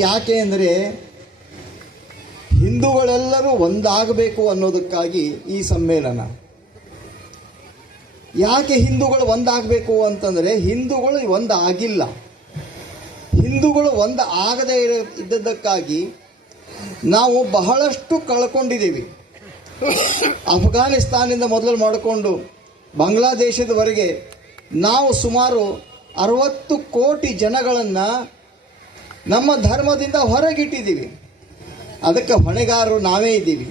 ಯಾಕೆ ಅಂದರೆ ಹಿಂದೂಗಳೆಲ್ಲರೂ ಒಂದಾಗಬೇಕು ಅನ್ನೋದಕ್ಕಾಗಿ ಈ ಸಮ್ಮೇಳನ. ಯಾಕೆ ಹಿಂದೂಗಳು ಒಂದಾಗಬೇಕು ಅಂತಂದರೆ ಹಿಂದೂಗಳು ಒಂದಾಗಿಲ್ಲ. ಹಿಂದೂಗಳು ಒಂದು ಆಗದೇ ಇದ್ದದ್ದಕ್ಕಾಗಿ ನಾವು ಬಹಳಷ್ಟು ಕಳ್ಕೊಂಡಿದ್ದೀವಿ. ಅಫ್ಘಾನಿಸ್ತಾನದಿಂದ ಮೊದಲು ಮಾಡಿಕೊಂಡು ಬಾಂಗ್ಲಾದೇಶದವರೆಗೆ ನಾವು ಸುಮಾರು 60 ಕೋಟಿ ಜನಗಳನ್ನು ನಮ್ಮ ಧರ್ಮದಿಂದ ಹೊರಗಿಟ್ಟಿದ್ದೀವಿ. ಅದಕ್ಕೆ ಹೊಣೆಗಾರರು ನಾವೇ ಇದ್ದೀವಿ.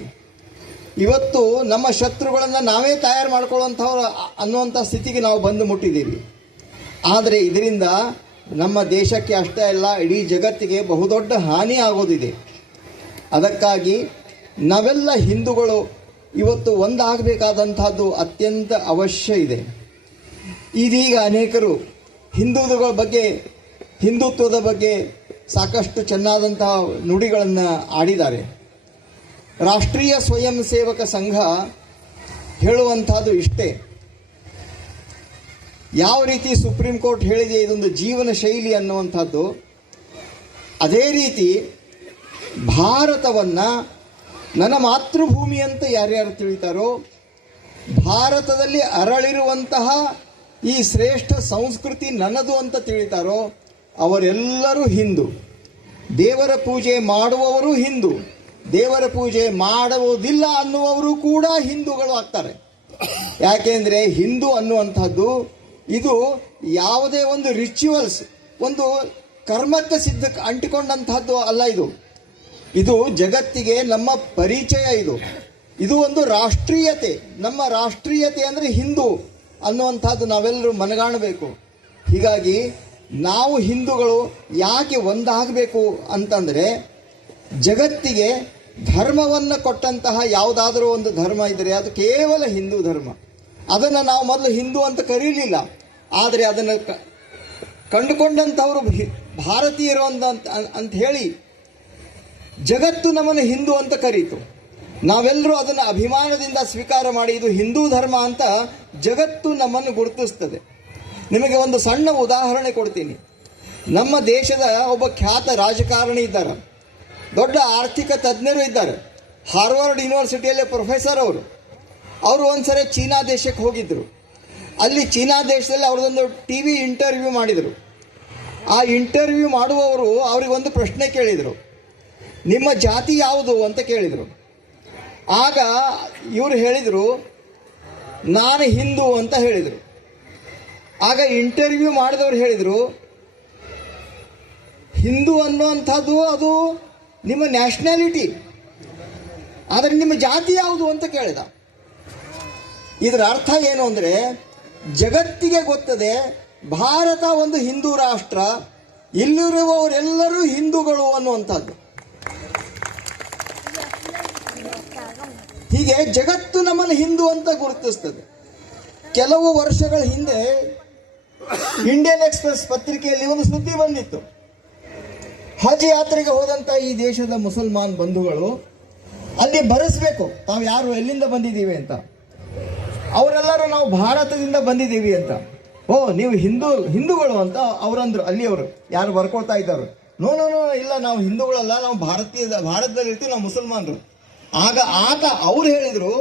ಇವತ್ತು ನಮ್ಮ ಶತ್ರುಗಳನ್ನು ನಾವೇ ತಯಾರು ಮಾಡ್ಕೊಳ್ಳುವಂಥವ್ರು ಅನ್ನುವಂಥ ಸ್ಥಿತಿಗೆ ನಾವು ಬಂದು ಮುಟ್ಟಿದ್ದೀವಿ. ಆದರೆ ಇದರಿಂದ ನಮ್ಮ ದೇಶಕ್ಕೆ ಅಷ್ಟೇ ಅಲ್ಲ, ಇಡೀ ಜಗತ್ತಿಗೆ ಬಹುದೊಡ್ಡ ಹಾನಿ ಆಗೋದಿದೆ. ಅದಕ್ಕಾಗಿ ನಾವೆಲ್ಲ ಹಿಂದೂಗಳು ಇವತ್ತು ಒಂದಾಗಬೇಕಾದಂಥದ್ದು ಅತ್ಯಂತ ಅವಶ್ಯ ಇದೆ. ಇದೀಗ ಅನೇಕರು ಹಿಂದುತ್ವದ ಬಗ್ಗೆ ಸಾಕಷ್ಟು ಚೆನ್ನಾದಂತಹ ನುಡಿಗಳನ್ನು ಆಡಿದ್ದಾರೆ. ರಾಷ್ಟ್ರೀಯ ಸ್ವಯಂ ಸೇವಕ ಸಂಘ ಹೇಳುವಂಥದ್ದು ಇಷ್ಟೇ, ಯಾವ ರೀತಿ ಸುಪ್ರೀಂ ಕೋರ್ಟ್ ಹೇಳಿದೆ ಇದೊಂದು ಜೀವನ ಶೈಲಿ ಅನ್ನುವಂಥದ್ದು, ಅದೇ ರೀತಿ ಭಾರತವನ್ನು ನನ್ನ ಮಾತೃಭೂಮಿ ಅಂತ ಯಾರ್ಯಾರು ತಿಳಿತಾರೋ, ಭಾರತದಲ್ಲಿ ಅರಳಿರುವಂತಹ ಈ ಶ್ರೇಷ್ಠ ಸಂಸ್ಕೃತಿ ನನ್ನದು ಅಂತ ತಿಳಿತಾರೋ ಅವರೆಲ್ಲರೂ ಹಿಂದೂ. ದೇವರ ಪೂಜೆ ಮಾಡುವವರು ಹಿಂದೂ, ದೇವರ ಪೂಜೆ ಮಾಡುವುದಿಲ್ಲ ಅನ್ನುವರು ಕೂಡ ಹಿಂದೂಗಳು ಆಗ್ತಾರೆ. ಯಾಕೆಂದರೆ ಹಿಂದೂ ಅನ್ನುವಂಥದ್ದು ಇದು ಯಾವುದೇ ಒಂದು ರಿಚುವಲ್ಸ್, ಒಂದು ಕರ್ಮಕ್ಕೆ ಅಂಟಿಕೊಂಡಂತಹದ್ದು ಅಲ್ಲ. ಇದು ಜಗತ್ತಿಗೆ ನಮ್ಮ ಪರಿಚಯ. ಇದು ಒಂದು ರಾಷ್ಟ್ರೀಯತೆ. ನಮ್ಮ ರಾಷ್ಟ್ರೀಯತೆ ಅಂದರೆ ಹಿಂದೂ ಅನ್ನುವಂಥದ್ದು ನಾವೆಲ್ಲರೂ ಮನಗಾಣಬೇಕು. ಹೀಗಾಗಿ ನಾವು ಹಿಂದೂಗಳು ಯಾಕೆ ಒಂದಾಗಬೇಕು ಅಂತಂದರೆ, ಜಗತ್ತಿಗೆ ಧರ್ಮವನ್ನು ಕೊಟ್ಟಂತಹ ಯಾವುದಾದರೂ ಒಂದು ಧರ್ಮ ಇದ್ದರೆ ಅದು ಕೇವಲ ಹಿಂದೂ ಧರ್ಮ. ಅದನ್ನು ನಾವು ಮೊದಲು ಹಿಂದೂ ಅಂತ ಕರೀಲಿಲ್ಲ, ಆದರೆ ಅದನ್ನು ಕಂಡುಕೊಂಡಂಥವರು ಭಾರತೀಯರು ಅಂತ ಹೇಳಿ ಜಗತ್ತು ನಮ್ಮನ್ನು ಹಿಂದೂ ಅಂತ ಕರೀತು. ನಾವೆಲ್ಲರೂ ಅದನ್ನು ಅಭಿಮಾನದಿಂದ ಸ್ವೀಕಾರ ಮಾಡಿ ಇದು ಹಿಂದೂ ಧರ್ಮ ಅಂತ ಜಗತ್ತು ನಮ್ಮನ್ನು ಗುರುತಿಸ್ತದೆ. ನಿಮಗೆ ಒಂದು ಸಣ್ಣ ಉದಾಹರಣೆ ಕೊಡ್ತೀನಿ. ನಮ್ಮ ದೇಶದ ಒಬ್ಬ ಖ್ಯಾತ ರಾಜಕಾರಣಿ ಇದ್ದಾರೆ, ದೊಡ್ಡ ಆರ್ಥಿಕ ತಜ್ಞರು ಇದ್ದಾರೆ, ಹಾರ್ವರ್ಡ್ ಯೂನಿವರ್ಸಿಟಿಯಲ್ಲಿ ಪ್ರೊಫೆಸರ್ ಅವರು ಒಂದ್ಸರಿ ಚೀನಾ ದೇಶಕ್ಕೆ ಹೋಗಿದ್ದರು. ಅಲ್ಲಿ ಚೀನಾ ದೇಶದಲ್ಲಿ ಅವ್ರದ್ದೊಂದು TV ಇಂಟರ್ವ್ಯೂ ಮಾಡಿದರು. ಆ ಇಂಟರ್ವ್ಯೂ ಮಾಡುವವರು ಅವರಿಗೊಂದು ಪ್ರಶ್ನೆ ಕೇಳಿದರು, ನಿಮ್ಮ ಜಾತಿ ಯಾವುದು ಅಂತ ಕೇಳಿದರು. ಆಗ ಇವರು ಹೇಳಿದರು, ನಾನು ಹಿಂದೂ ಅಂತ ಹೇಳಿದರು. ಆಗ ಇಂಟರ್ವ್ಯೂ ಮಾಡಿದವರು ಹೇಳಿದರು, ಹಿಂದೂ ಅನ್ನುವಂಥದ್ದು ಅದು ನಿಮ್ಮ ನ್ಯಾಷನಾಲಿಟಿ, ಆದರೆ ನಿಮ್ಮ ಜಾತಿ ಯಾವುದು ಅಂತ ಕೇಳಿದ. ಇದರ ಅರ್ಥ ಏನು ಅಂದರೆ, ಜಗತ್ತಿಗೆ ಗೊತ್ತದೆ ಭಾರತ ಒಂದು ಹಿಂದೂ ರಾಷ್ಟ್ರ, ಇಲ್ಲಿರುವವರೆಲ್ಲರೂ ಹಿಂದೂಗಳು ಅನ್ನುವಂಥದ್ದು. ಹೀಗೆ ಜಗತ್ತು ನಮ್ಮನ್ನು ಹಿಂದೂ ಅಂತ ಗುರುತಿಸ್ತದೆ. ಕೆಲವು ವರ್ಷಗಳ ಹಿಂದೆ ಇಂಡಿಯನ್ ಎಕ್ಸ್‌ಪ್ರೆಸ್ ಪತ್ರಿಕೆಯಲ್ಲಿ ಒಂದು ಸುದ್ದಿ ಬಂದಿತ್ತು. ಹಜ್ ಯಾತ್ರೆಗೆ ಹೋದಂಥ ಈ ದೇಶದ ಮುಸಲ್ಮಾನ್ ಬಂಧುಗಳು ಅಲ್ಲಿ ಬರೆಸಬೇಕು ತಾವು ಯಾರು ಎಲ್ಲಿಂದ ಬಂದಿದ್ದೀವಿ ಅಂತ. ಅವರೆಲ್ಲರೂ ನಾವು ಭಾರತದಿಂದ ಬಂದಿದ್ದೀವಿ ಅಂತ. ಓ, ನೀವು ಹಿಂದೂಗಳು ಅಂತ ಅವರಂದ್ರು. ಅಲ್ಲಿಯವರು ಯಾರು ಬರ್ಕೊಳ್ತಾ ಇದ್ದಾರೆ, ನೋ ಇಲ್ಲ, ನಾವು ಹಿಂದೂಗಳಲ್ಲ, ನಾವು ಭಾರತದಲ್ಲಿ ಇರ್ತೀವಿ, ನಾವು ಮುಸಲ್ಮಾನರು. ಆಗ ಅವ್ರು ಹೇಳಿದರು,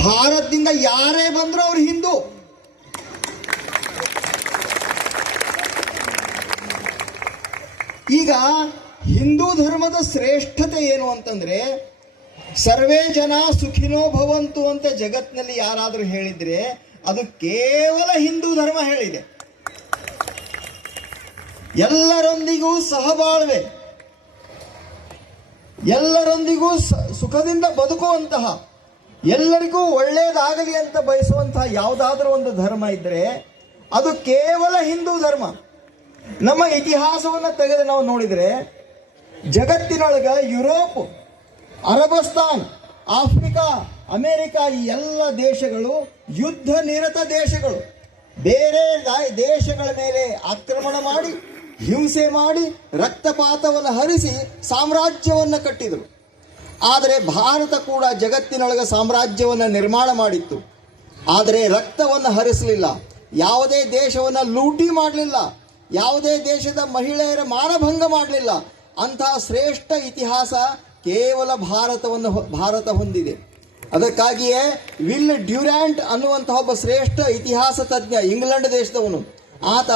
ಭಾರತದಿಂದ ಯಾರೇ ಬಂದರೂ ಅವ್ರು ಹಿಂದೂ. ಈಗ ಹಿಂದೂ ಧರ್ಮದ ಶ್ರೇಷ್ಠತೆ ಏನು ಅಂತಂದ್ರೆ, ಸರ್ವೇ ಜನ ಸುಖಿನೋ ಭವಂತು ಅಂತ ಜಗತ್ತಿನಲ್ಲಿ ಯಾರಾದರೂ ಹೇಳಿದ್ರೆ ಅದು ಕೇವಲ ಹಿಂದೂ ಧರ್ಮ ಹೇಳಿದೆ. ಎಲ್ಲರೊಂದಿಗೂ ಸಹಬಾಳ್ವೆ, ಎಲ್ಲರೊಂದಿಗೂ ಸುಖದಿಂದ ಬದುಕುವಂತಹ, ಎಲ್ಲರಿಗೂ ಒಳ್ಳೆಯದಾಗಲಿ ಅಂತ ಬಯಸುವಂತಹ ಯಾವುದಾದ್ರೂ ಒಂದು ಧರ್ಮ ಇದ್ದರೆ ಅದು ಕೇವಲ ಹಿಂದೂ ಧರ್ಮ. ನಮ್ಮ ಇತಿಹಾಸವನ್ನು ತೆಗೆದು ನಾವು ನೋಡಿದರೆ ಜಗತ್ತಿನೊಳಗೆ ಯುರೋಪ್, ಅರಬಸ್ತಾನ್, ಆಫ್ರಿಕಾ, ಅಮೇರಿಕಾ ಈ ಎಲ್ಲ ದೇಶಗಳು ಯುದ್ಧ ನಿರತ ದೇಶಗಳು. ಬೇರೆ ದೇಶಗಳ ಮೇಲೆ ಆಕ್ರಮಣ ಮಾಡಿ, ಹಿಂಸೆ ಮಾಡಿ, ರಕ್ತಪಾತವನ್ನು ಹರಿಸಿ ಸಾಮ್ರಾಜ್ಯವನ್ನು ಕಟ್ಟಿದರು. ಆದರೆ ಭಾರತ ಕೂಡ ಜಗತ್ತಿನೊಳಗೆ ಸಾಮ್ರಾಜ್ಯವನ್ನು ನಿರ್ಮಾಣ ಮಾಡಿತ್ತು. ಆದರೆ ರಕ್ತವನ್ನು ಹರಿಸಲಿಲ್ಲ, ಯಾವುದೇ ದೇಶವನ್ನು ಲೂಟಿ ಮಾಡಲಿಲ್ಲ, ಯಾವುದೇ ದೇಶದ ಮಹಿಳೆಯರ ಮಾನಭಂಗ ಮಾಡಲಿಲ್ಲ. ಅಂತಹ ಶ್ರೇಷ್ಠ ಇತಿಹಾಸ ಕೇವಲ ಭಾರತ ಹೊಂದಿದೆ. ಅದಕ್ಕಾಗಿಯೇ ವಿಲ್ ಡ್ಯೂರಾಂಟ್ ಅನ್ನುವಂತಹ ಒಬ್ಬ ಶ್ರೇಷ್ಠ ಇತಿಹಾಸ ತಜ್ಞ, ಇಂಗ್ಲೆಂಡ್ ದೇಶದವನು, ಆತ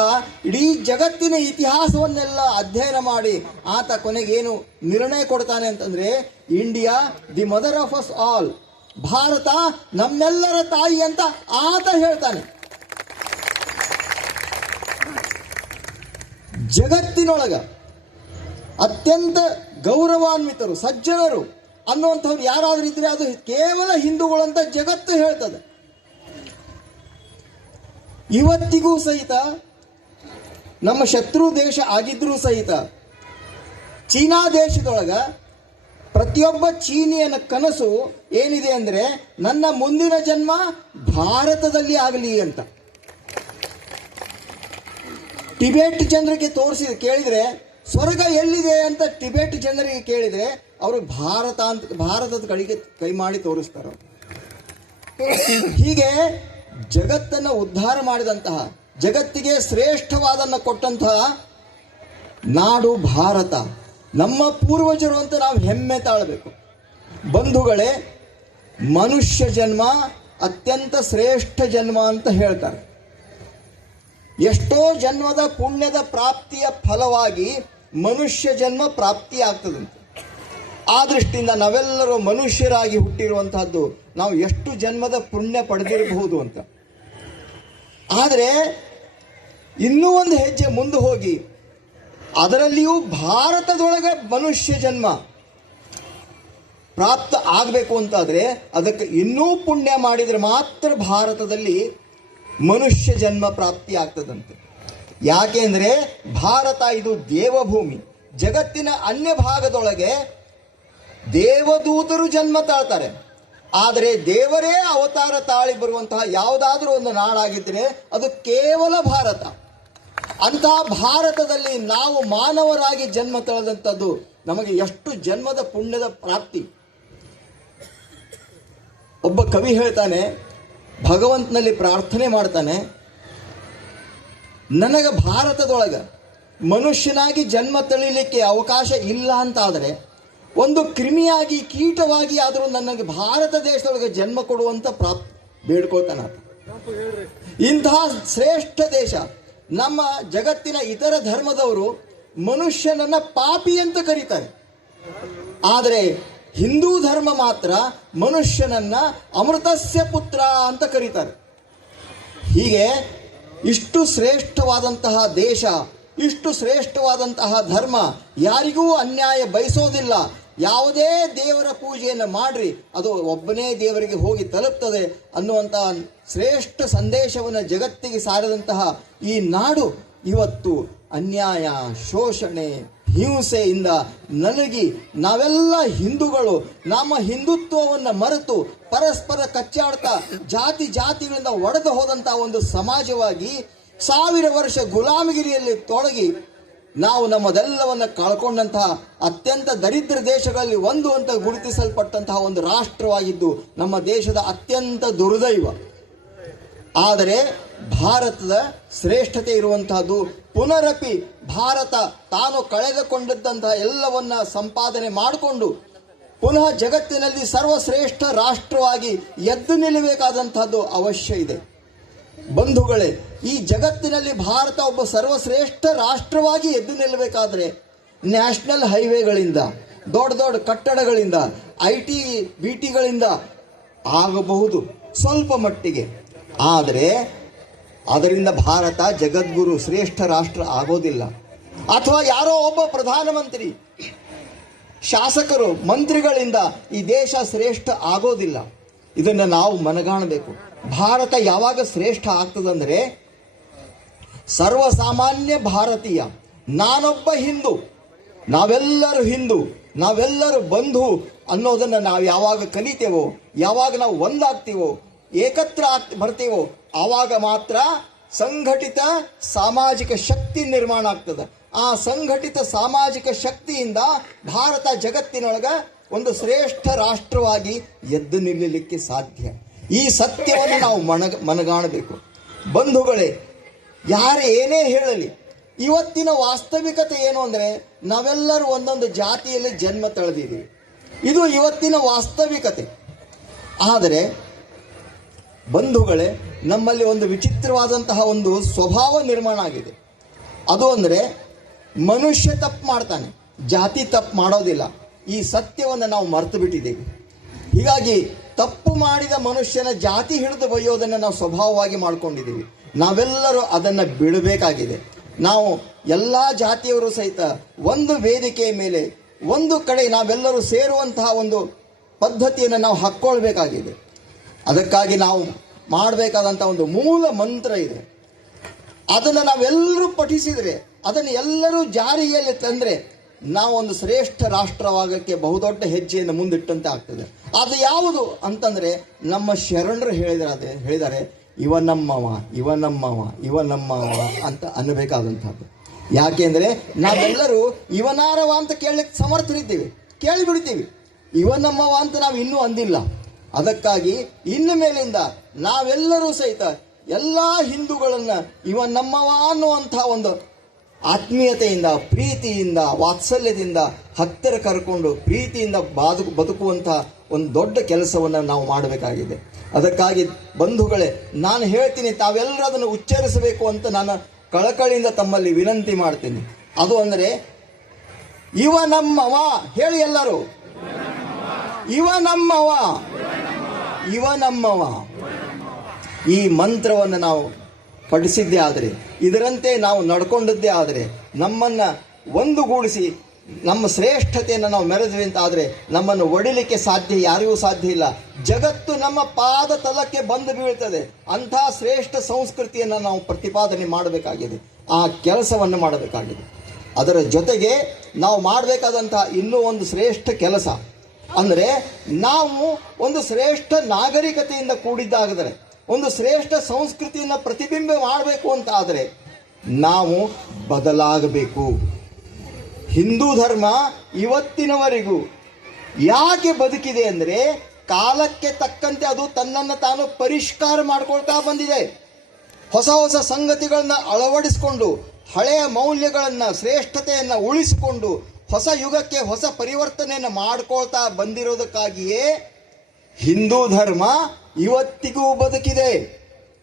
ಇಡೀ ಜಗತ್ತಿನ ಇತಿಹಾಸವನ್ನೆಲ್ಲ ಅಧ್ಯಯನ ಮಾಡಿ ಆತ ಕೊನೆಗೇನು ನಿರ್ಣಯ ಕೊಡ್ತಾನೆ ಅಂತಂದ್ರೆ, India the mother of us all, Bharat ನಮ್ಮೆಲ್ಲರ ತಾಯಿ ಅಂತ ಆತ ಹೇಳ್ತಾನೆ. ಜಗತ್ತಿನೊಳಗ ಅತ್ಯಂತ ಗೌರವಾನ್ವಿತರು, ಸಜ್ಜನರು ಅನ್ನುವಂಥವ್ರು ಯಾರಾದ್ರೂ ಇದ್ರೆ ಅದು ಕೇವಲ ಹಿಂದೂಗಳಂತ ಜಗತ್ತು ಹೇಳ್ತದೆ. ಇವತ್ತಿಗೂ ಸಹಿತ ನಮ್ಮ ಶತ್ರು ದೇಶ ಆಗಿದ್ರೂ ಸಹಿತ ಚೀನಾ ದೇಶದೊಳಗ ಪ್ರತಿಯೊಬ್ಬ ಚೀನಿಯನ ಕನಸು ಏನಿದೆ ಅಂದ್ರೆ, ನನ್ನ ಮುಂದಿನ ಜನ್ಮ ಭಾರತದಲ್ಲಿ ಆಗಲಿ ಅಂತ. ಟಿಬೆಟ್ ಜನರಿಗೆ ಕೇಳಿದ್ರೆ ಸ್ವರ್ಗ ಎಲ್ಲಿದೆ ಅಂತ ಟಿಬೆಟ್ ಜನರಿಗೆ ಕೇಳಿದ್ರೆ ಅವರು ಭಾರತದ ಕಡೆಗೆ ಕೈ ಮಾಡಿ ತೋರಿಸ್ತಾರೆ. ಹೀಗೆ ಜಗತ್ತನ್ನು ಉದ್ಧಾರ ಮಾಡಿದಂತಹ, ಜಗತ್ತಿಗೆ ಶ್ರೇಷ್ಠವಾದನ್ನು ಕೊಟ್ಟಂತಹ ನಾಡು ಭಾರತ, ನಮ್ಮ ಪೂರ್ವಜರು ಅಂತ ನಾವು ಹೆಮ್ಮೆ ತಾಳಬೇಕು. ಬಂಧುಗಳೇ, ಮನುಷ್ಯ ಜನ್ಮ ಅತ್ಯಂತ ಶ್ರೇಷ್ಠ ಜನ್ಮ ಅಂತ ಹೇಳ್ತಾರೆ. ಎಷ್ಟೋ ಜನ್ಮದ ಪುಣ್ಯದ ಪ್ರಾಪ್ತಿಯ ಫಲವಾಗಿ ಮನುಷ್ಯ ಜನ್ಮ ಪ್ರಾಪ್ತಿ ಆಗ್ತದಂತೆ. ಆ ದೃಷ್ಟಿಯಿಂದ ನಾವೆಲ್ಲರೂ ಮನುಷ್ಯರಾಗಿ ಹುಟ್ಟಿರುವಂತಹದ್ದು ನಾವು ಎಷ್ಟು ಜನ್ಮದ ಪುಣ್ಯ ಪಡೆದಿರಬಹುದು ಅಂತ. ಆದರೆ ಇನ್ನೂ ಒಂದು ಹೆಜ್ಜೆ ಮುಂದೆ ಹೋಗಿ ಅದರಲ್ಲಿಯೂ ಭಾರತದೊಳಗೆ ಮನುಷ್ಯ ಜನ್ಮ ಪ್ರಾಪ್ತ ಆಗಬೇಕು ಅಂತಾದರೆ ಅದಕ್ಕೆ ಇನ್ನೂ ಪುಣ್ಯ ಮಾಡಿದರೆ ಮಾತ್ರ ಭಾರತದಲ್ಲಿ ಮನುಷ್ಯ ಜನ್ಮ ಪ್ರಾಪ್ತಿ ಆಗ್ತದಂತೆ. ಯಾಕೆಂದ್ರೆ ಭಾರತ ಇದು ದೇವಭೂಮಿ. ಜಗತ್ತಿನ ಅನ್ಯ ಭಾಗದೊಳಗೆ ದೇವದೂತರು ಜನ್ಮ ತಾಳ್ತಾರೆ, ಆದರೆ ದೇವರೇ ಅವತಾರ ತಾಳಿ ಬರುವಂತಹ ಯಾವುದಾದ್ರೂ ಒಂದು ನಾಡಾಗಿದ್ದರೆ ಅದು ಕೇವಲ ಭಾರತ. ಅಂತಹ ಭಾರತದಲ್ಲಿ ನಾವು ಮಾನವರಾಗಿ ಜನ್ಮ ತಳೆದಂಥದ್ದು ನಮಗೆ ಎಷ್ಟು ಜನ್ಮದ ಪುಣ್ಯದ ಪ್ರಾಪ್ತಿ. ಒಬ್ಬ ಕವಿ ಹೇಳ್ತಾನೆ, ಭಗವಂತನಲ್ಲಿ ಪ್ರಾರ್ಥನೆ ಮಾಡ್ತಾನೆ, ನನಗೆ ಭಾರತದೊಳಗ ಮನುಷ್ಯನಾಗಿ ಜನ್ಮ ತಳಿಲಿಕ್ಕೆ ಅವಕಾಶ ಇಲ್ಲ ಅಂತಾದರೆ ಒಂದು ಕ್ರಿಮಿಯಾಗಿ ಕೀಟವಾಗಿ ಆದರೂ ನನಗೆ ಭಾರತ ದೇಶದೊಳಗೆ ಜನ್ಮ ಕೊಡುವಂತ ಬೇಡ್ಕೊಳ್ತಾನ. ಇಂತಹ ಶ್ರೇಷ್ಠ ದೇಶ. ನಮ್ಮ ಜಗತ್ತಿನ ಇತರ ಧರ್ಮದವರು ಮನುಷ್ಯನನ್ನ ಪಾಪಿ ಅಂತ ಕರೀತಾರೆ, ಆದರೆ ಹಿಂದೂ ಧರ್ಮ ಮಾತ್ರ ಮನುಷ್ಯನನ್ನ ಅಮೃತಸ್ಯ ಪುತ್ರ ಅಂತ ಕರೀತಾರೆ. ಹೀಗೆ ಇಷ್ಟು ಶ್ರೇಷ್ಠವಾದಂತಹ ದೇಶ, ಇಷ್ಟು ಶ್ರೇಷ್ಠವಾದಂತಹ ಧರ್ಮ ಯಾರಿಗೂ ಅನ್ಯಾಯ ಬಯಸೋದಿಲ್ಲ. ಯಾವುದೇ ದೇವರ ಪೂಜೆಯನ್ನು ಮಾಡ್ರಿ, ಅದು ಒಬ್ಬನೇ ದೇವರಿಗೆ ಹೋಗಿ ತಲುಪ್ತದೆ ಅನ್ನುವಂತಹ ಶ್ರೇಷ್ಠ ಸಂದೇಶವನ್ನು ಜಗತ್ತಿಗೆ ಸಾರಿದಂತಹ ಈ ನಾಡು ಇವತ್ತು ಅನ್ಯಾಯ, ಶೋಷಣೆ, ಹಿಂಸೆಯಿಂದ ನಲುಗಿ ನಾವೆಲ್ಲ ಹಿಂದೂಗಳು ನಮ್ಮ ಹಿಂದುತ್ವವನ್ನು ಮರೆತು ಪರಸ್ಪರ ಕಚ್ಚಾಡ್ತಾ ಜಾತಿಗಳಿಂದ ಒಡೆದು ಹೋದಂತಹ ಒಂದು ಸಮಾಜವಾಗಿ 1000 ವರ್ಷ ಗುಲಾಮಗಿರಿಯಲ್ಲಿ ತೊಡಗಿ ನಾವು ನಮ್ಮದೆಲ್ಲವನ್ನು ಕಳ್ಕೊಂಡಂತಹ ಅತ್ಯಂತ ದರಿದ್ರ ದೇಶಗಳಲ್ಲಿ ಒಂದು ಅಂತ ಗುರುತಿಸಲ್ಪಟ್ಟಂತಹ ಒಂದು ರಾಷ್ಟ್ರವಾಗಿದ್ದು ನಮ್ಮ ದೇಶದ ಅತ್ಯಂತ ದುರ್ದೈವ. ಆದರೆ ಭಾರತದ ಶ್ರೇಷ್ಠತೆ ಇರುವಂತಹದ್ದು ಪುನರಪಿ ಭಾರತ ತಾನು ಕಳೆದುಕೊಂಡಿದ್ದಂತಹ ಎಲ್ಲವನ್ನ ಸಂಪಾದನೆ ಮಾಡಿಕೊಂಡು ಪುನಃ ಜಗತ್ತಿನಲ್ಲಿ ಸರ್ವಶ್ರೇಷ್ಠ ರಾಷ್ಟ್ರವಾಗಿ ಎದ್ದು ನಿಲ್ಲಬೇಕಾದಂತಹದ್ದು ಅವಶ್ಯ ಇದೆ. ಬಂಧುಗಳೇ, ಈ ಜಗತ್ತಿನಲ್ಲಿ ಭಾರತ ಒಬ್ಬ ಸರ್ವಶ್ರೇಷ್ಠ ರಾಷ್ಟ್ರವಾಗಿ ಎದ್ದು ನಿಲ್ಲಬೇಕಾದ್ರೆ ನ್ಯಾಷನಲ್ ಹೈವೇಗಳಿಂದ, ದೊಡ್ಡ ದೊಡ್ಡ ಕಟ್ಟಡಗಳಿಂದ, IT BTಗಳಿಂದ ಆಗಬಹುದು ಸ್ವಲ್ಪ ಮಟ್ಟಿಗೆ. ಆದರೆ ಅದರಿಂದ ಭಾರತ ಜಗದ್ಗುರು ಶ್ರೇಷ್ಠ ರಾಷ್ಟ್ರ ಆಗೋದಿಲ್ಲ. ಅಥವಾ ಯಾರೋ ಒಬ್ಬ ಪ್ರಧಾನಮಂತ್ರಿ, ಶಾಸಕರು, ಮಂತ್ರಿಗಳಿಂದ ಈ ದೇಶ ಶ್ರೇಷ್ಠ ಆಗೋದಿಲ್ಲ. ಇದನ್ನು ನಾವು ಮನಗಾಣಬೇಕು. ಭಾರತ ಯಾವಾಗ ಶ್ರೇಷ್ಠ ಆಗ್ತದಂದ್ರೆ ಸರ್ವಸಾಮಾನ್ಯ ಭಾರತೀಯ, ನಾನೊಬ್ಬ ಹಿಂದೂ, ನಾವೆಲ್ಲರೂ ಹಿಂದೂ, ನಾವೆಲ್ಲರೂ ಬಂಧು ಅನ್ನೋದನ್ನು ನಾವು ಯಾವಾಗ ಕಲಿತೇವೋ, ಯಾವಾಗ ನಾವು ಒಂದಾಗ್ತೀವೋ, ಏಕತ್ರ ಬರ್ತೀವೋ, ಆವಾಗ ಮಾತ್ರ ಸಂಘಟಿತ ಸಾಮಾಜಿಕ ಶಕ್ತಿ ನಿರ್ಮಾಣ ಆಗ್ತದೆ. ಆ ಸಂಘಟಿತ ಸಾಮಾಜಿಕ ಶಕ್ತಿಯಿಂದ ಭಾರತ ಜಗತ್ತಿನೊಳಗ ಒಂದು ಶ್ರೇಷ್ಠ ರಾಷ್ಟ್ರವಾಗಿ ಎದ್ದು ನಿಲ್ಲಲಿಕ್ಕೆ ಸಾಧ್ಯ. ಈ ಸತ್ಯವನ್ನು ನಾವು ಮನಗಾಣಬೇಕು. ಬಂಧುಗಳೇ, ಯಾರು ಏನೇ ಹೇಳಲಿ, ಇವತ್ತಿನ ವಾಸ್ತವಿಕತೆ ಏನು ಅಂದರೆ ನಾವೆಲ್ಲರೂ ಒಂದೊಂದು ಜಾತಿಯಲ್ಲಿ ಜನ್ಮ ತಳೆದಿದ್ದೀವಿ. ಇದು ಇವತ್ತಿನ ವಾಸ್ತವಿಕತೆ. ಆದರೆ ಬಂಧುಗಳೇ, ನಮ್ಮಲ್ಲಿ ಒಂದು ವಿಚಿತ್ರವಾದಂತಹ ಒಂದು ಸ್ವಭಾವ ನಿರ್ಮಾಣ ಆಗಿದೆ. ಅದು ಅಂದರೆ ಮನುಷ್ಯ ತಪ್ಪು ಮಾಡ್ತಾನೆ, ಜಾತಿ ತಪ್ಪು ಮಾಡೋದಿಲ್ಲ. ಈ ಸತ್ಯವನ್ನು ನಾವು ಮರೆತು ಬಿಟ್ಟಿದ್ದೇವೆ. ಹೀಗಾಗಿ ತಪ್ಪು ಮಾಡಿದ ಮನುಷ್ಯನ ಜಾತಿ ಹಿಡಿದು ಬೈಯೋದನ್ನು ನಾವು ಸ್ವಭಾವವಾಗಿ ಮಾಡ್ಕೊಂಡಿದ್ದೀವಿ. ನಾವೆಲ್ಲರೂ ಅದನ್ನು ಬಿಡಬೇಕಾಗಿದೆ. ನಾವು ಎಲ್ಲ ಜಾತಿಯವರು ಸಹಿತ ಒಂದು ವೇದಿಕೆಯ ಮೇಲೆ ಒಂದು ಕಡೆ ನಾವೆಲ್ಲರೂ ಸೇರುವಂತಹ ಒಂದು ಪದ್ಧತಿಯನ್ನು ನಾವು ಹಾಕ್ಕೊಳ್ಬೇಕಾಗಿದೆ. ಅದಕ್ಕಾಗಿ ನಾವು ಮಾಡಬೇಕಾದಂಥ ಒಂದು ಮೂಲ ಮಂತ್ರ ಇದೆ. ಅದನ್ನು ನಾವೆಲ್ಲರೂ ಪಠಿಸಿದರೆ, ಅದನ್ನು ಎಲ್ಲರೂ ಜಾರಿಯಲ್ಲಿ ತಂದರೆ ನಾವು ಒಂದು ಶ್ರೇಷ್ಠ ರಾಷ್ಟ್ರವಾಗಕ್ಕೆ ಬಹುದೊಡ್ಡ ಹೆಜ್ಜೆಯನ್ನು ಮುಂದಿಟ್ಟಂತೆ ಆಗ್ತದೆ. ಅದು ಯಾವುದು ಅಂತಂದರೆ ನಮ್ಮ ಶರಣರು ಹೇಳಿದ್ದಾರೆ ಇವ ನಮ್ಮವ, ಇವ ನಮ್ಮವ, ಇವ ನಮ್ಮವ ಅಂತ ಅನ್ನಬೇಕಾದಂಥದ್ದು. ಯಾಕೆಂದರೆ ನಾವೆಲ್ಲರೂ ಇವನಾರವ ಅಂತ ಕೇಳಲಿಕ್ಕೆ ಸಮರ್ಥರಿದ್ದೀವಿ, ಕೇಳಿಬಿಡ್ತೀವಿ. ಇವ ನಮ್ಮವ ಅಂತ ನಾವು ಇನ್ನೂ ಅಂದಿಲ್ಲ. ಅದಕ್ಕಾಗಿ ಇನ್ನು ಮೇಲಿಂದ ನಾವೆಲ್ಲರೂ ಸಹಿತ ಎಲ್ಲ ಹಿಂದೂಗಳನ್ನು ಇವ ನಮ್ಮವ ಅನ್ನುವಂಥ ಒಂದು ಆತ್ಮೀಯತೆಯಿಂದ, ಪ್ರೀತಿಯಿಂದ, ವಾತ್ಸಲ್ಯದಿಂದ ಹತ್ತಿರ ಕರ್ಕೊಂಡು ಪ್ರೀತಿಯಿಂದ ಬದುಕುವಂಥ ಒಂದು ದೊಡ್ಡ ಕೆಲಸವನ್ನು ನಾವು ಮಾಡಬೇಕಾಗಿದೆ. ಅದಕ್ಕಾಗಿ ಬಂಧುಗಳೇ, ನಾನು ಹೇಳ್ತೀನಿ, ತಾವೆಲ್ಲರೂ ಅದನ್ನು ಉಚ್ಚರಿಸಬೇಕು ಅಂತ ನಾನು ಕಳಕಳಿಯಿಂದ ತಮ್ಮಲ್ಲಿ ವಿನಂತಿ ಮಾಡ್ತೀನಿ. ಅದು ಅಂದರೆ ಇವ ನಮ್ಮವ ಹೇಳಿ ಎಲ್ಲರೂ, ಇವ ನಮ್ಮವ, ಇವ ನಮ್ಮವ. ಈ ಮಂತ್ರವನ್ನು ನಾವು ಪಠಿಸಿದ್ದೇ ಆದರೆ, ಇದರಂತೆ ನಾವು ನಡ್ಕೊಂಡದ್ದೇ ಆದರೆ, ನಮ್ಮನ್ನು ಒಂದುಗೂಡಿಸಿ ನಮ್ಮ ಶ್ರೇಷ್ಠತೆಯನ್ನು ನಾವು ಮೆರೆದ್ವಿ ಅಂತ ಆದರೆ ನಮ್ಮನ್ನು ಒಡಿಲಿಕ್ಕೆ ಸಾಧ್ಯ, ಯಾರಿಗೂ ಸಾಧ್ಯ ಇಲ್ಲ. ಜಗತ್ತು ನಮ್ಮ ಪಾದ ತಲಕ್ಕೆ ಬಂದು ಬೀಳ್ತದೆ. ಅಂಥ ಶ್ರೇಷ್ಠ ಸಂಸ್ಕೃತಿಯನ್ನು ನಾವು ಪ್ರತಿಪಾದನೆ ಮಾಡಬೇಕಾಗಿದೆ, ಆ ಕೆಲಸವನ್ನು ಮಾಡಬೇಕಾಗಿದೆ. ಅದರ ಜೊತೆಗೆ ನಾವು ಮಾಡಬೇಕಾದಂತಹ ಇನ್ನೂ ಒಂದು ಶ್ರೇಷ್ಠ ಕೆಲಸ ಅಂದರೆ, ನಾವು ಒಂದು ಶ್ರೇಷ್ಠ ನಾಗರಿಕತೆಯಿಂದ ಕೂಡಿದ್ದಾದರೆ, ಒಂದು ಶ್ರೇಷ್ಠ ಸಂಸ್ಕೃತಿಯನ್ನು ಪ್ರತಿಬಿಂಬ ಮಾಡಬೇಕು ಅಂತ ಆದರೆ ನಾವು ಬದಲಾಗಬೇಕು. ಹಿಂದೂ ಧರ್ಮ ಇವತ್ತಿನವರೆಗೂ ಯಾಕೆ ಬದುಕಿದೆ ಅಂದರೆ, ಕಾಲಕ್ಕೆ ತಕ್ಕಂತೆ ಅದು ತನ್ನನ್ನು ತಾನು ಪರಿಷ್ಕಾರ ಮಾಡಿಕೊಳ್ತಾ ಬಂದಿದೆ. ಹೊಸ ಹೊಸ ಸಂಗತಿಗಳನ್ನು ಅಳವಡಿಸಿಕೊಂಡು, ಹಳೆಯ ಮೌಲ್ಯಗಳನ್ನು, ಶ್ರೇಷ್ಠತೆಯನ್ನು ಉಳಿಸಿಕೊಂಡು ಹೊಸ ಯುಗಕ್ಕೆ ಹೊಸ ಪರಿವರ್ತನೆಯನ್ನು ಮಾಡಿಕೊಳ್ತಾ ಬಂದಿರೋದಕ್ಕಾಗಿಯೇ ಹಿಂದೂ ಧರ್ಮ ಇವತ್ತಿಗೂ ಬದುಕಿದೆ.